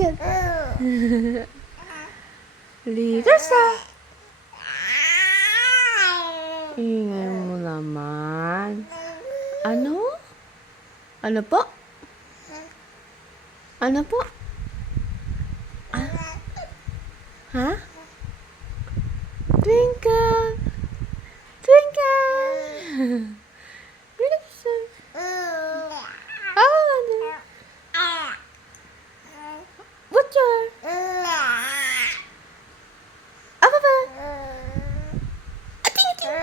twinkle. Little star. Ingay mo naman. Ano? Ano po? Ano po? Ha? Twinkle. Twinkle. Little star. Oh, ano? What's your? Apa ba? Ating, ating.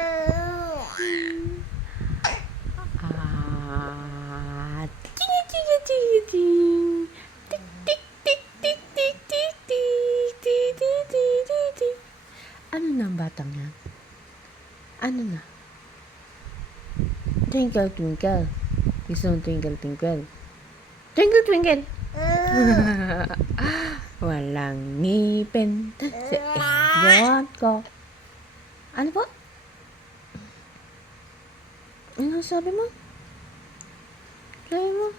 Ting, ting, ting, ting. Tik, tik, tik, tik, tik, tik, tik, tik, tik, tik, tik, tik. Ano na ang batang yan? Ano na? Twinkle, twinkle. Gusto mong twinkle, twinkle. Twinkle, twinkle. Walang ngipin sa ewan ko. Ano po? Ano sabi mo? Sabi mo?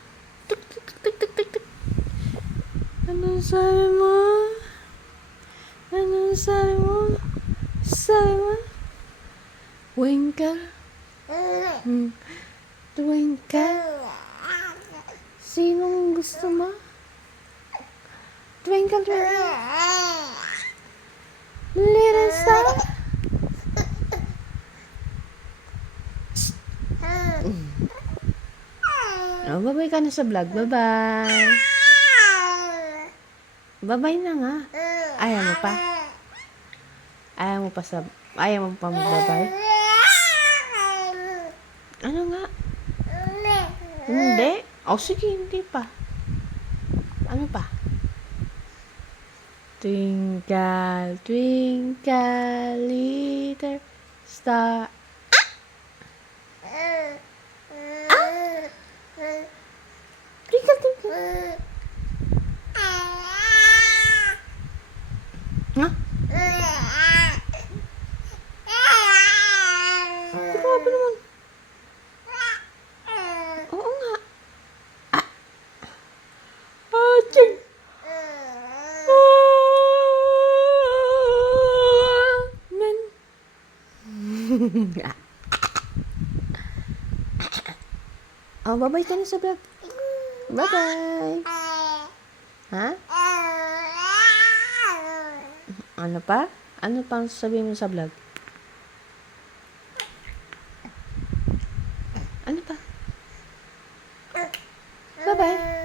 Tuk, tuk, tuk, tuk, tuk, tuk. Ano sabi mo? Ano sabi mo? Sabi mo? Twinkle? Twinkle? Sinong gusto mo? Twinkle, twinkle. Little star. Oh, bye-bye ka na sa vlog. Bye-bye. Bye-bye na nga. Ayaw mo pa? Ayaw mo pa mag-bye? Ano nga? Hindi? Oh, sige, hindi pa. Ano pa? Twinkle, twinkle, little star. Twinkle, twinkle. Ha? Grabe naman. Oo nga. Ching. Men. Oh, bye-bye ka na sa vlog. Bye-bye. Ha? Ano pa? Ano pang sabihin mo sa vlog? Ano pa? Bye-bye.